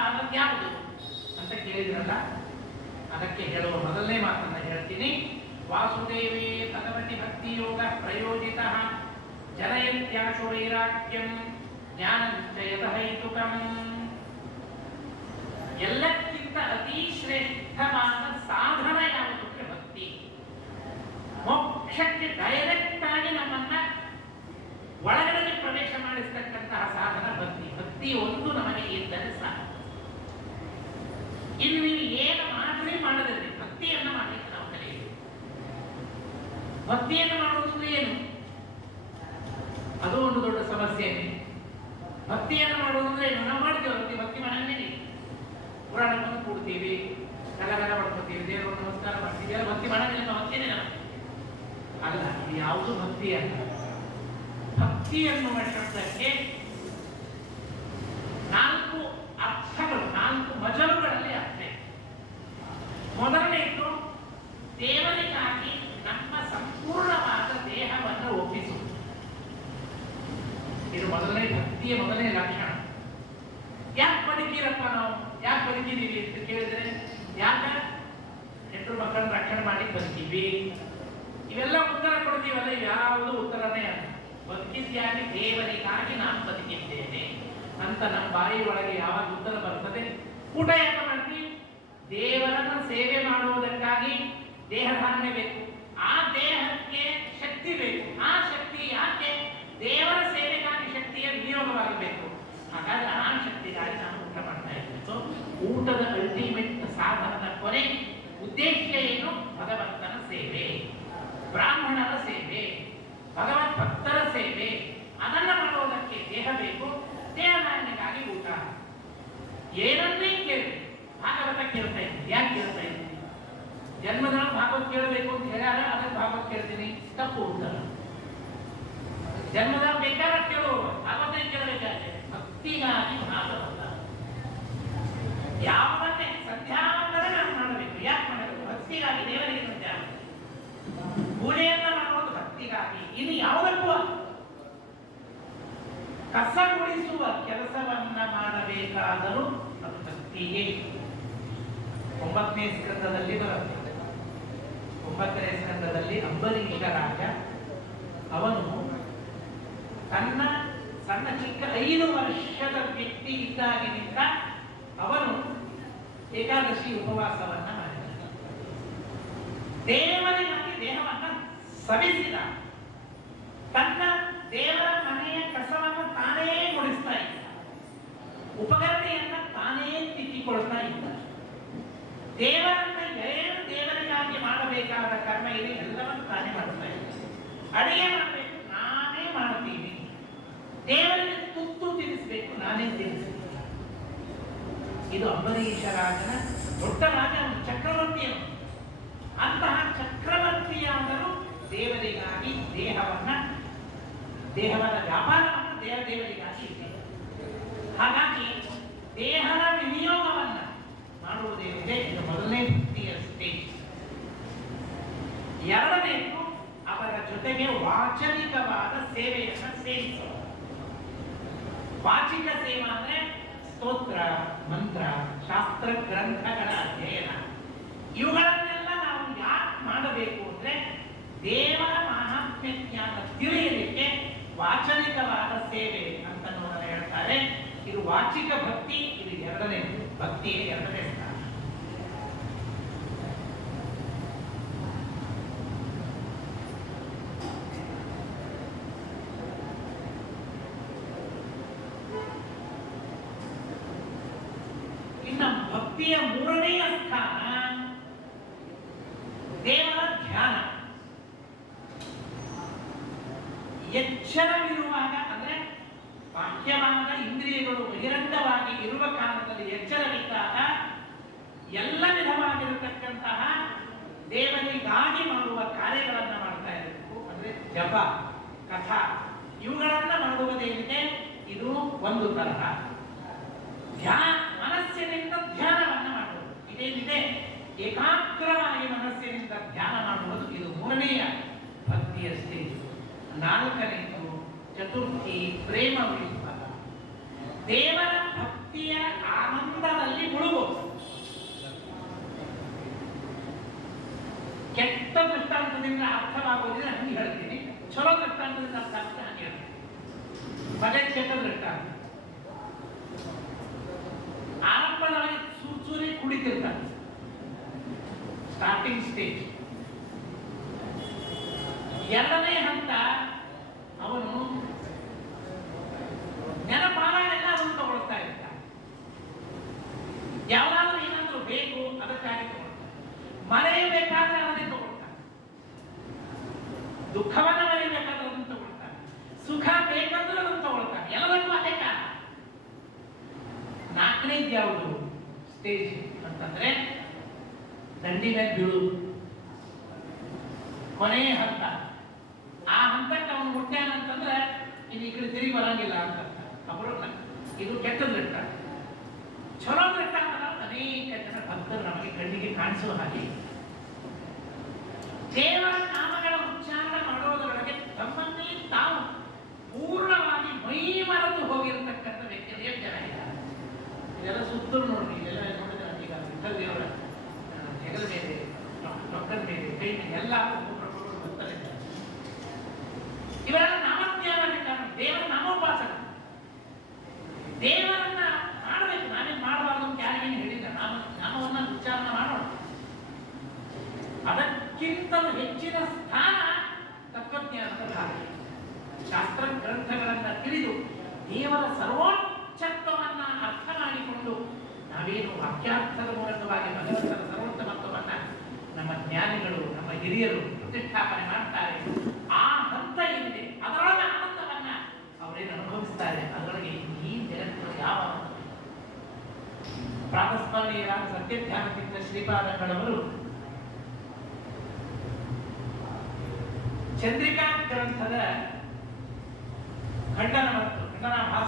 ಶ್ರೇಷ್ಠವಾದದ್ದು ಯಾವುದು ಅಂತ ಕೇಳಿದ್ರಲ್ಲ, ಅದಕ್ಕೆ ಹೇಳುವ ಮೊದಲನೇ ಮಾತನ್ನ ಹೇಳ್ತೀನಿ. ವಾಸುದೇವೇ ಭಗವತಿ ಭಕ್ತಿ ಯೋಗ ಪ್ರಯೋಜಿತ ಜನಯತ್ಯಾಶು ವೈರಾಗ್ಯಂ ಜ್ಞಾನ ನಿಶ್ಚಯದ ಹೈತುಕಂ. ಎಲ್ಲಕ್ಕಿಂತ ಅತಿ ಶ್ರೇಷ್ಠವಾದ ಸಾಧನ ಯಾವುದು ಅಂದ್ರೆ ಭಕ್ತಿ. ಮೋಕ್ಷಕ್ಕೆ ಡೈರೆಕ್ಟ್ ಆಗಿ ನಮ್ಮನ್ನ ಒಳಗಡೆ ಪ್ರವೇಶ ಮಾಡಿಸ್ತಕ್ಕಂತಹ ಸಾಧನ ಭಕ್ತಿ. ಭಕ್ತಿ ಒಂದು ನಮಗೆ ಇದ್ದರೆ ಸಾಕು. ಇನ್ನು ನೀವು ಏನು ಮಾಡ್ರಿ ಮಾಡದಿರಲಿ, ಭಕ್ತಿಯನ್ನು ಮಾಡಲಿಕ್ಕೆ ನಾವು ಕಲಿಯಬೇಕು. ಭಕ್ತಿಯನ್ನು ಮಾಡುವುದು ಏನು? ಅದು ಒಂದು ದೊಡ್ಡ ಸಮಸ್ಯೆ. ಭಕ್ತಿಯನ್ನು ಮಾಡುವುದಂದ್ರೆ ಏನು? ನಾವು ಮಾಡ್ತೇವೆ ಭಕ್ತಿ ಮನೆಯಲ್ಲಿ ಪುರಾಣವನ್ನು ಕೂಡ್ತೀವಿ, ಕಲಗಲ ಮಾಡ್ಕೊತೀವಿ, ದೇವರನ್ನು ನಮಸ್ಕಾರ ಮಾಡ್ತೀವಿ, ಅದು ಭಕ್ತಿ ಮಾಡೋದಿಲ್ಲ. ಭಕ್ತಿನೇ ನಮಗೆ ಅಲ್ಲ. ಇದು ಯಾವುದು ಭಕ್ತಿ ಅಲ್ಲ. ಭಕ್ತಿ ಎನ್ನುವ ಶಬ್ದಕ್ಕೆ 4 ಅರ್ಥಗಳು, 4 ಮಜಲುಗಳಲ್ಲಿ ಅರ್ಥ. ಮೊದಲನೆಯದು ದೇವರಿಗಾಗಿ ನಮ್ಮ ಸಂಪೂರ್ಣವಾದ ದೇಹವನ್ನು ಒಪ್ಪಿಸುವುದು. ಇದು ಮೊದಲನೇ ಭಕ್ತಿಯ ಮೊದಲನೇ ಲಕ್ಷಣ. ಯಾಕೆ ಬದುಕಿರಪ್ಪ ನಾವು, ಯಾಕೆ ಬದುಕಿದೀವಿ ಅಂತ ಕೇಳಿದ್ರೆ, ಯಾಕ ಹೆಣ್ಣು ಮಕ್ಕಳನ್ನ ರಕ್ಷಣೆ ಮಾಡಿ ಬದುಕಿವಿ, ಇವೆಲ್ಲ ಉತ್ತರ ಕೊಡ್ತೀವಲ್ಲ, ಯಾವುದು ಉತ್ತರನೇ ಅಲ್ಲ. ಬದುಕಿದ್ಯಾಗಿ ದೇವರಿಗಾಗಿ ನಾನು ಬದುಕಿದ್ದೇನೆ ಅಂತ ನಮ್ಮ ಬಾಯಿ ಒಳಗೆ ಯಾವಾಗ ಉತ್ತರ ಬರ್ತದೆ. ಊಟ ಯಾಕೆ ಮಾಡ್ತೀವಿ? ದೇವರನ್ನು ಸೇವೆ ಮಾಡುವುದಕ್ಕಾಗಿ ದೇಹಧಾರಣೆ ಬೇಕು. ಆ ದೇಹಕ್ಕೆ ಶಕ್ತಿ ಬೇಕು. ಆ ಶಕ್ತಿ ಯಾಕೆ? ದೇವರ ಸೇವೆಗಾಗಿ ಶಕ್ತಿಯ ವಿನಿಯೋಗವಾಗಬೇಕು. ಹಾಗಾದ್ರೆ ಆ ಶಕ್ತಿಗಾಗಿ ನಾನು ಊಟ ಮಾಡ್ತಾ ಇದ್ದು. ಊಟದ ಅಲ್ಟಿಮೇಟ್ ಸಾಧನದ ಕೊನೆ ಉದ್ದೇಶ ಏನು? ಭಗವಂತನ ಸೇವೆ, ಬ್ರಾಹ್ಮಣರ ಸೇವೆ, ಭಗವತ್ ಭಕ್ತರ ಸೇವೆ. ಅದನ್ನು ಮಾಡುವುದಕ್ಕೆ ದೇಹ ಬೇಕು. ದೇಹಧಾರಣೆಗಾಗಿ ಊಟ. ಏನನ್ನೇ ಕೇಳಿ ಭಾಗವತ ಕೇಳ್ತಾ ಇದ್ದೀನಿ. ಯಾಕೆ ಕೇಳ್ತಾ ಇದ್ದೀನಿ? ಜನ್ಮದ ಭಾಗವತ್ ಕೇಳಬೇಕು ಅಂತ ಹೇಳ್ಯಾರ, ಅದಕ್ಕೆ ಭಾಗವತ್ ಕೇಳ್ತೀನಿ. ತಪ್ಪು ಉತ್ತರ. ಜನ್ಮದ ಬೇಕಾದ ಕೇಳುವ ಭಾಗವತ ಕೇಳಬೇಕಾದ್ರೆ ಭಕ್ತಿಗಾಗಿ ಭಾಗವತ. ಯಾವುದನ್ನೇ ಸಂಧ್ಯಾವಂದನೆ ನಾನು ಮಾಡಬೇಕು. ಯಾಕೆ ಮಾಡಬೇಕು? ಭಕ್ತಿಗಾಗಿ, ದೇವರಿಗೆ ಸಂಧ್ಯಾ. ಪೂಜೆಯನ್ನ ಮಾಡುವುದು ಭಕ್ತಿಗಾಗಿ. ಇನ್ನು ಯಾವುದಕ್ಕೂ ಕಸ ಗುಡಿಸುವ ಕೆಲಸವನ್ನ ಮಾಡಬೇಕಾದರೂ ಅದು ಭಕ್ತಿಯೇ. 9ನೇ ಸ್ಕಂದದಲ್ಲಿ ಬರುತ್ತೆ. 9ನೇ ಸ್ಕಂದದಲ್ಲಿ ಅಂಬರೀಷ ರಾಜ ಅವನು ತನ್ನ ಸಣ್ಣ ಚಿಕ್ಕ 5 ವರ್ಷದ ವ್ಯಕ್ತಿ ಇದ್ದಾಗಿನಿಂದ ಅವನು ಏಕಾದಶಿ ಉಪವಾಸವನ್ನ ಮಾಡಿದ. ದೇವರಿಗಾಗಿ ದೇಹವನ್ನ ಸವಿಸಿದ. ತನ್ನ ದೇವರ ಮನೆಯ ಕಸವನ್ನು ತಾನೇ ಗುಡಿಸ್ತಾ ಇದ್ದ. ಉಪಕರಣೆಯನ್ನ ತಾನೇ ತಿಕ್ಕಿಕೊಳ್ತಾ ಇದ್ದ. ದೇವರನ್ನ ಏನು ದೇವರಿಗಾಗಿ ಮಾಡಬೇಕಾದ ಕರ್ಮ ಇದೆ ಎಲ್ಲವನ್ನು ತಾನೇ ಮಾಡ್ತಾ ಇದ್ದ. ಅಡಿಗೆ ಮಾಡಬೇಕು, ನಾನೇ ಮಾಡ್ತೀನಿ. ದೇವರಿಗೆ ತುತ್ತು ತಿನ್ನಿಸ್ಬೇಕು, ನಾನೇ ತಿನ್ನಿಸ್ತೀನಿ. ಇದು ಅಂಬರೀಷ ರಾಜನ ದೊಡ್ಡ ರಾಜ, ಚಕ್ರವರ್ತಿಯನು. ಅಂತಹ ಚಕ್ರವರ್ತಿಯಾದರೂ ದೇವರಿಗಾಗಿ ದೇಹದ ವ್ಯಾಪಾರವನ್ನು ದೇವರಿಗಾಗಿ ಇದೆ. ಹಾಗಾಗಿ ದೇಹದ ವಿನಿಯೋಗವನ್ನ ಮಾಡುವುದೇನಿದೆ ಇದು ಮೊದಲನೇ ಭಕ್ತಿಯ ಸ್ಟೇಜ್. ಎರಡನೇದು ಅವರ ಜೊತೆಗೆ ವಾಚನಿಕವಾದ ಸೇವೆಯನ್ನು ಸೇರಿಸುವುದು. ವಾಚಿಕ ಸೇವೆ ಅಂದ್ರೆ ಸ್ತೋತ್ರ, ಮಂತ್ರ, ಶಾಸ್ತ್ರ ಗ್ರಂಥಗಳ ಅಧ್ಯಯನ. ಇವುಗಳನ್ನೆಲ್ಲ ನಾವು ಯಾಕೆ ಮಾಡಬೇಕು ಅಂದ್ರೆ ದೇವರ ಮಹಾತ್ಮ್ಯ ಜ್ಞಾನ ತಿಳಿಯಲಿಕ್ಕೆ ವಾಚನಿಕವಾದ ಸೇವೆ ಅಂತ ಹೇಳ್ತಾರೆ. ಇದು ವಾಚಿಕ ಭಕ್ತಿ. ಇದು ಎರಡನೇ ಭಕ್ತಿಯ ಎರಡನೇ ಸ್ಥಾನ. ಇನ್ನು ಭಕ್ತಿಯ ಮೂರನೆಯ ಸ್ಥಾನ ದೇವರ ಧ್ಯಾನ. ಎಚ್ಚರವಿರುವಾಗ ಅಂದ್ರೆ ಬಾಹ್ಯವಾದ ಇಂದ್ರಿಯಗಳು ಬಹಿರಂಗವಾಗಿ ಇರುವ ಕಾಲದಲ್ಲಿ ಎಚ್ಚರವಿದ್ದಾಗ ಎಲ್ಲ ವಿಧವಾಗಿರತಕ್ಕಂತಹ ದೇವರಿಗಾಗಿ ಮಾಡುವ ಕಾರ್ಯಗಳನ್ನು ಮಾಡ್ತಾ ಇರಬೇಕು. ಅಂದ್ರೆ ಜಪ, ಕಥಾ ಇವುಗಳನ್ನ ಮಾಡುವುದೇನಿದೆ ಇದು ಒಂದು ತರಹ. ಮನಸ್ಸಿನಿಂದ ಧ್ಯಾನವನ್ನ ಮಾಡುವುದು ಇದೇನಿದೆ, ಏಕಾಗ್ರವಾಗಿ ಮನಸ್ಸಿನಿಂದ ಧ್ಯಾನ ಮಾಡುವುದು ಇದು ಮೂರನೆಯ ಭಕ್ತಿಯ ಸ್ಟೇಜ್. ನಾಲ್ಕನೆಯದು ಚತುರ್ಥಿ ಪ್ರೇಮ ವಿಶ್ವಾಸ. ದೇವರ ಭಕ್ತಿಯ ಆನಂದದ ಅರ್ಥವಾಗೋದಿಲ್ಲ ಹಂಗೆ ಹೇಳ್ತೀನಿ. ಚಲೋ ದೃಷ್ಟಾಂತದಿಂದ ಅರ್ಥ ಆಗ್ತದೆ ಹಂಗೆ ಹೇಳ್ತೀನಿ. ಪದೇ ಕೆಟ್ಟ ದೃಷ್ಟಾಂತ. ಆರಂಭದಲ್ಲಿ ಸೂರಿ ಕುಡಿತಿರ್ತಾನೆ, ಸ್ಟಾರ್ಟಿಂಗ್ ಸ್ಟೇಜ್. ಎರಡನೇ ಹಂತ ಅವನು ನೆನಪಾಗಲೆಲ್ಲ ಅದನ್ನು ತಗೊಳ್ತಾ ಇರ್ತಾನೆ. ಯಾವಾಗಲೂ ಏನಾದರೂ ಬೇಕು ಅದಕ್ಕಾಗಿ ತಗೊಳ್ತಾನೆ. ಮರೆಯಬೇಕಾದ್ರೆ ಅದನ್ನೇ ತಗೊಳ್ತಾನೆ. ದುಃಖವನ್ನು ಮರೆಯಬೇಕಾದ್ರೆ ಅದನ್ನು ತಗೊಳ್ತಾನೆ. ಸುಖ ಬೇಕಂದ್ರೆ ಅದನ್ನು ತಗೊಳ್ತಾನೆ. ಎಲ್ಲದಕ್ಕೂ ಅದೇ ಕಾರಣ. ನಾಲ್ಕನೇದು ಯಾವುದು ಸ್ಟೇಜ್ ಅಂತಂದ್ರೆ ದಂಡಿನ ಬೀಳು, ಕೊನೆಯ ಹಂತ. ಆ ಹಂತಕ್ಕೆ ಅವನು ಮುಟ್ಟ್ಯಾನಂತಂದ್ರೆ ಇನ್ನು ಈ ಕಡೆ ತಿರುಗಿ ಬರಂಗಿಲ್ಲ ಅಂತ ಅಪರೂಪ. ಇದು ಕೆಟ್ಟ ದೃಷ್ಟಾಂತ. ಚಲೋ ದೃಷ್ಟಾಂತ ಅನೇಕ ಜನ ಭಕ್ತರು ನಮಗೆ ಕಣ್ಣಿಗೆ ಕಾಣಿಸುವ ಹಾಗೆ ದೇವರ ನಾಮಗಳ ಉಚ್ಚಾರಣೆ ಮಾಡೋದರೊಳಗೆ ತಮ್ಮನ್ನೇ ತಾವು ಪೂರ್ಣವಾಗಿ ಮೈ ಮರೆತು ಹೋಗಿರತಕ್ಕಂಥ ವ್ಯಕ್ತಿಗಳು ಎಷ್ಟು ಜನ ಇದ್ದಾರೆ. ಇದೆಲ್ಲ ಸುತ್ತಲೂ ನೋಡ್ರಿ, ಇದೆಲ್ಲ ನೋಡಿದ್ರೆ ಈಗ ವಿಠಲ್ ದೇವರ ಹೆಗಲ ಮೇಲೆ, ಪಕ್ಕದ ಮೇಲೆ, ಕೈ ಮೇಲೆ ಎಲ್ಲ ಬರ್ತಾರೆ. ಇವೆಲ್ಲ ನಾಮಜ್ಞಾನಕ್ಕೆ ಕಾರಣ. ದೇವರ ನಾಮೋಪಾಸನ. ದೇವರನ್ನ ಮಾಡಬೇಕು, ನಾವೇನು ಮಾಡಬಾರ್ದು ಅಂತ ಯಾರಿಗೇನು ಹೇಳಿಲ್ಲ. ನಾಮವನ್ನ ಉಚ್ಚಾರಣೆ ಮಾಡೋಣ. ಅದಕ್ಕಿಂತಲೂ ಹೆಚ್ಚಿನ ಸ್ಥಾನ ತತ್ವಜ್ಞಾನದ ಭಾಗ. ಶಾಸ್ತ್ರ ಗ್ರಂಥಗಳನ್ನು ತಿಳಿದು ದೇವರ ಸರ್ವೋಚ್ಚತ್ವವನ್ನು ಅರ್ಥ ಮಾಡಿಕೊಂಡು ನಾವೇನು ವಾಕ್ಯಾರ್ಥದ ಮೂಲಕವಾಗಿ ಭಗವಂತನ ಸರ್ವೋತ್ತಮತ್ವವನ್ನು ನಮ್ಮ ಜ್ಞಾನಿಗಳು, ನಮ್ಮ ಹಿರಿಯರು ಪ್ರತಿಷ್ಠಾಪನೆ ಮಾಡ್ತಾರೆ. ಆ ಹಂತ ಏನಿದೆ ಅದರೊಳಗೆ ಆನಂದವನ್ನು ಅವರೇನು ಅನುಭವಿಸ್ತಾರೆ. ಅದರೊಳಗೆ ಈ ಜಗತ್ತಿನ ಯಾವ ಪ್ರಾತಸ್ಮರಣೀಯರಾದ ಸತ್ಯಧ್ಯಾನಕ್ಕಿಂತ ಶ್ರೀಪಾದಂಗಳವರು ಚಂದ್ರಿಕಾ ಗ್ರಂಥದ ಖಂಡನ ಮತ್ತು ಖಂಡನಾಭಾಸ